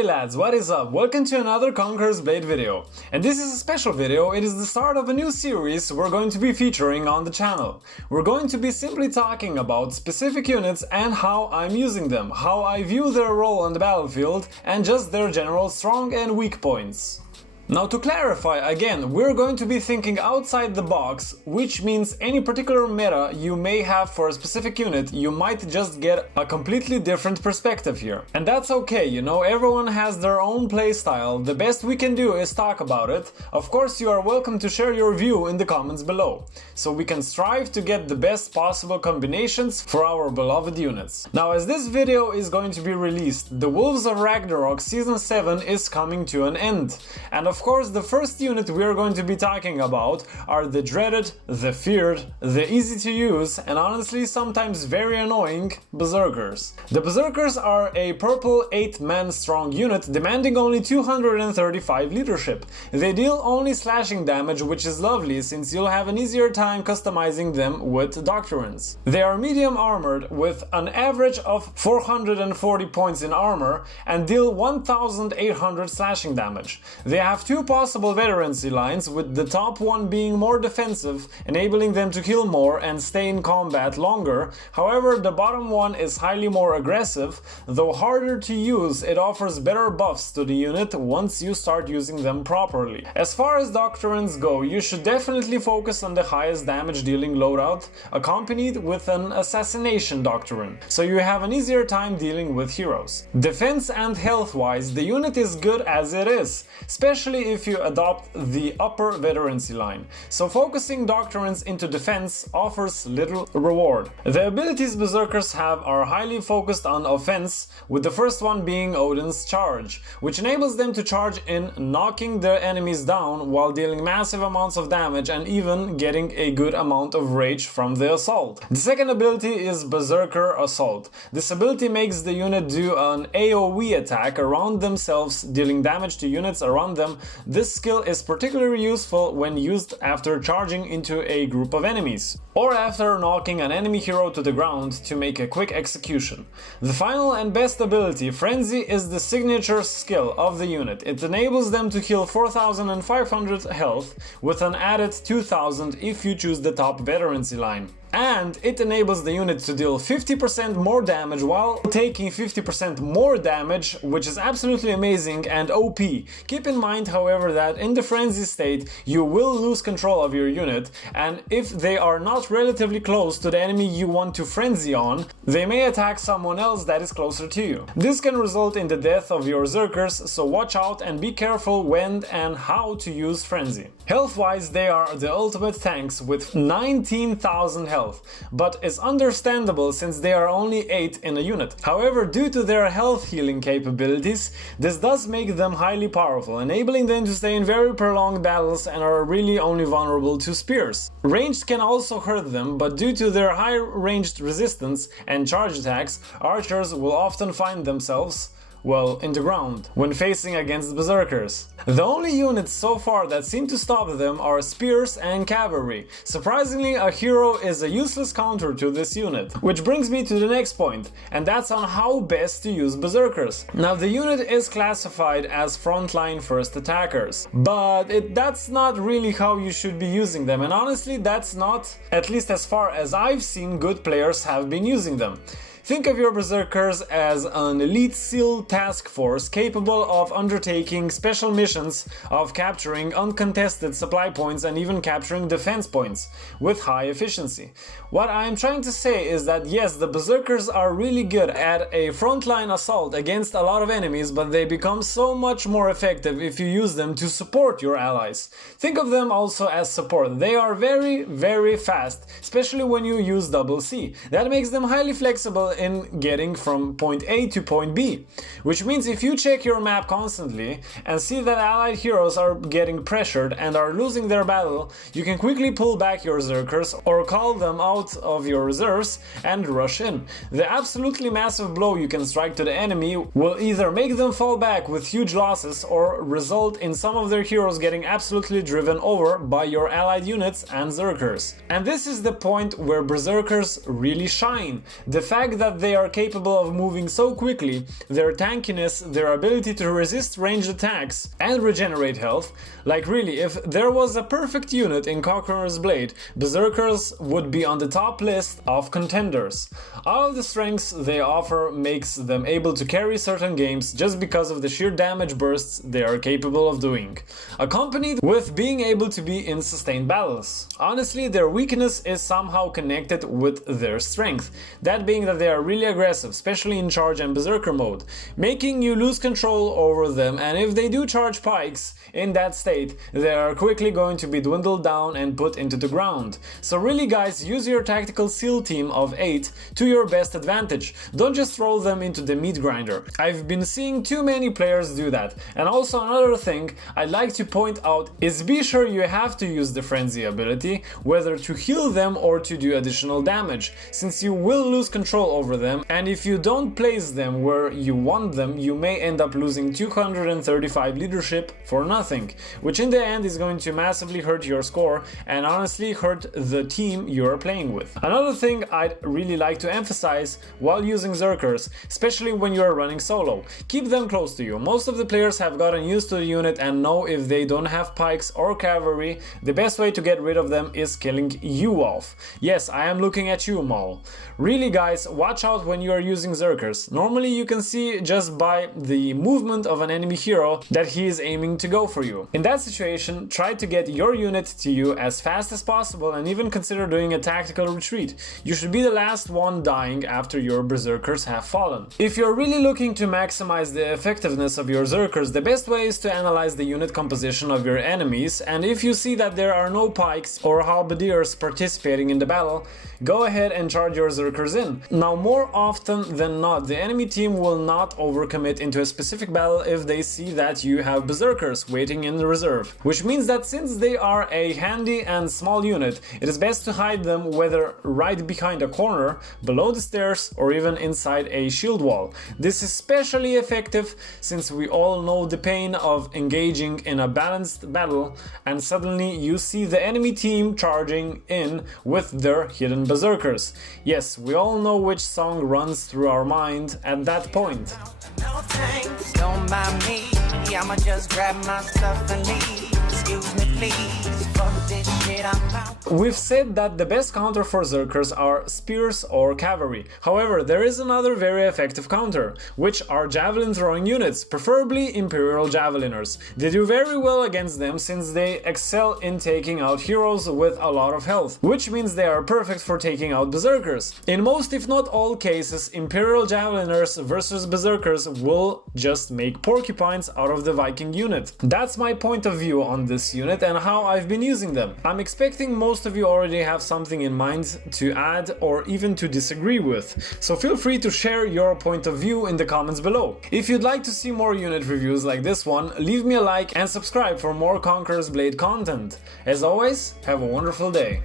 Hey lads, what is up? Welcome to another Conquerors Blade video. And this is a special video. It is the start of a new series we're going to be featuring on the channel. We're going to be simply talking about specific units and how I'm using them, how I view their role on the battlefield, and just their general strong and weak points. Now, to clarify, again, we're going to be thinking outside the box, which means any particular meta you may have for a specific unit, you might just get a completely different perspective here. And that's okay, you know, everyone has their own playstyle. The best we can do is talk about it. Of course, you are welcome to share your view in the comments below, so we can strive to get the best possible combinations for our beloved units. Now, as this video is going to be released, the Wolves of Ragnarok Season 7 is coming to an end. And of course, the first unit we are going to be talking about are the dreaded, the feared, the easy to use, and honestly sometimes very annoying Berserkers. The Berserkers are a purple 8-man strong unit demanding only 235 leadership. They deal only slashing damage, which is lovely since you'll have an easier time customizing them with doctrines. They are medium armored with an average of 440 points in armor and deal 1800 slashing damage. They have two possible veterancy lines, with the top one being more defensive, enabling them to kill more and stay in combat longer. However, the bottom one is highly more aggressive. Though harder to use, it offers better buffs to the unit once you start using them properly. As far as doctrines go, you should definitely focus on the highest damage dealing loadout, accompanied with an assassination doctrine, so you have an easier time dealing with heroes. Defense and health wise, the unit is good as it is, especially if you adopt the upper veterancy line, so focusing doctrines into defense offers little reward. The abilities Berserkers have are highly focused on offense, with the first one being Odin's Charge, which enables them to charge in, knocking their enemies down while dealing massive amounts of damage and even getting a good amount of rage from the assault. The second ability is Berserker Assault. This ability makes the unit do an AoE attack around themselves, dealing damage to units around them. This skill is particularly useful when used after charging into a group of enemies, or after knocking an enemy hero to the ground to make a quick execution. The final and best ability, Frenzy, is the signature skill of the unit. It enables them to heal 4500 health with an added 2000 if you choose the top veterancy line. And it enables the unit to deal 50% more damage while taking 50% more damage, which is absolutely amazing and OP. Keep in mind, however, that in the frenzy state you will lose control of your unit, and if they are not relatively close to the enemy you want to frenzy on, they may attack someone else that is closer to you. This can result in the death of your Berserkers, so watch out and be careful when and how to use frenzy. Health-wise, they are the ultimate tanks with 19,000 health. But it's understandable since they are only 8 in a unit. However, due to their health healing capabilities, this does make them highly powerful, enabling them to stay in very prolonged battles and are really only vulnerable to spears. Ranged can also hurt them, but due to their high ranged resistance and charge attacks, archers will often find themselves, well, in the ground when facing against Berserkers. The only units so far that seem to stop them are spears and cavalry. Surprisingly, a hero is a useless counter to this unit, which brings me to the next point, and that's on how best to use Berserkers. Now, the unit is classified as frontline first attackers, but that's not really how you should be using them, and honestly that's not, at least as far as I've seen, good players have been using them. Think of your Berserkers as an elite SEAL task force capable of undertaking special missions, of capturing uncontested supply points and even capturing defense points with high efficiency. What I'm trying to say is that yes, the Berserkers are really good at a frontline assault against a lot of enemies, but they become so much more effective if you use them to support your allies. Think of them also as support. They are very, very fast, especially when you use double C. That makes them highly flexible in getting from point A to point B, which means if you check your map constantly and see that allied heroes are getting pressured and are losing their battle, you can quickly pull back your Berserkers or call them out of your reserves and rush in. The absolutely massive blow you can strike to the enemy will either make them fall back with huge losses or result in some of their heroes getting absolutely driven over by your allied units and Berserkers. And this is the point where Berserkers really shine. The fact that they are capable of moving so quickly, their tankiness, their ability to resist ranged attacks and regenerate health. Like really, if there was a perfect unit in Conqueror's Blade, Berserkers would be on the top list of contenders. All of the strengths they offer makes them able to carry certain games just because of the sheer damage bursts they are capable of doing, accompanied with being able to be in sustained battles. Honestly, their weakness is somehow connected with their strength, that being that they are really aggressive, especially in charge and berserker mode, making you lose control over them, and if they do charge pikes in that state, they are quickly going to be dwindled down and put into the ground. So really guys, use your tactical SEAL team of 8 to your best advantage. Don't just throw them into the meat grinder. I've been seeing too many players do that. And also another thing I'd like to point out is be sure you have to use the frenzy ability, whether to heal them or to do additional damage, since you will lose control over them, and if you don't place them where you want them, you may end up losing 235 leadership for nothing, which in the end is going to massively hurt your score and honestly hurt the team you're playing with. Another thing I'd really like to emphasize while using Berserkers, especially when you're running solo, keep them close to you. Most of the players have gotten used to the unit and know if they don't have pikes or cavalry, the best way to get rid of them is killing you off. Yes, I am looking at you, Maul. Really guys, watch out when you are using Berserkers. Normally you can see just by the movement of an enemy hero that he is aiming to go for you. In that situation, try to get your unit to you as fast as possible and even consider doing a tactical retreat. You should be the last one dying after your Berserkers have fallen. If you're really looking to maximize the effectiveness of your Berserkers, the best way is to analyze the unit composition of your enemies, and if you see that there are no pikes or halberdiers participating in the battle, go ahead and charge your Berserkers in. Now, more often than not, the enemy team will not overcommit into a specific battle if they see that you have Berserkers waiting in the reserve, which means that since they are a handy and small unit, it is best to hide them whether right behind a corner, below the stairs, or even inside a shield wall. This is especially effective since we all know the pain of engaging in a balanced battle and suddenly you see the enemy team charging in with their hidden Berserkers. Yes, we all know which song runs through our mind at that point. No thanks, don't mind me, I'ma just grab my stuff and leave. Excuse me please, fuck this shit, I'm out. We've said that the best counter for Berserkers are spears or cavalry. However, there is another very effective counter, which are javelin throwing units, preferably Imperial Javeliners. They do very well against them since they excel in taking out heroes with a lot of health, which means they are perfect for taking out Berserkers. In most if not all cases, Imperial Javeliners versus Berserkers will just make Porcupines out of the Viking unit. That's my point of view on this unit and how I've been using them. I'm expecting most of you already have something in mind to add or even to disagree with, so feel free to share your point of view in the comments below. If you'd like to see more unit reviews like this one, leave me a like and subscribe for more Conqueror's Blade content. As always, have a wonderful day.